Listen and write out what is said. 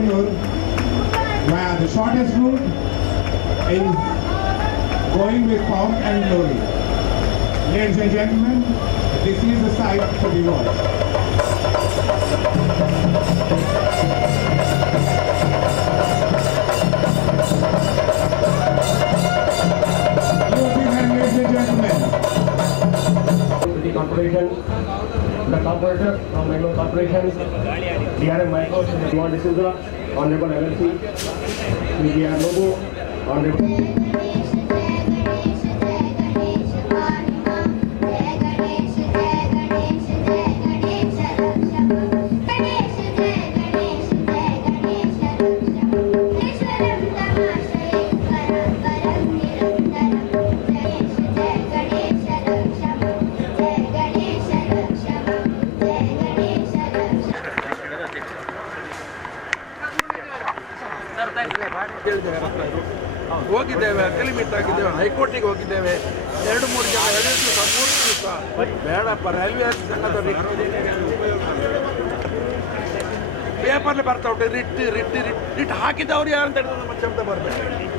Bangalore, where the shortest route is going with pomp and glory. Ladies and gentlemen, this is the sight to be watched. City Corporation, the corporator from Bangalore Corporation, DRM Micros, Juan D'Souza, Honorable LLC, DRM Lobo, Honorable. ಹೋಗಿದ್ದೇವೆ, ಮಿಟ್ ಆಗಿದ್ದೇವೆ, ಹೈಕೋರ್ಟಿಗೆ ಹೋಗಿದ್ದೇವೆ. 2-3 ಜನ 2 ದಿವಸ 3 ದಿವಸ ಬೇಡಪ್ಪ. Railway ಸಂಘದವ್ರಿಗೆ ಪೇಪರ್ಲಿ ಬರ್ತಾ ಉಂಟು writ ಹಾಕಿದವ್ರು ಯಾರು ಅಂತ ಹೇಳಿದ್ರೆ ನಮ್ಮ ಶಬ್ದ ಬರಬೇಕು.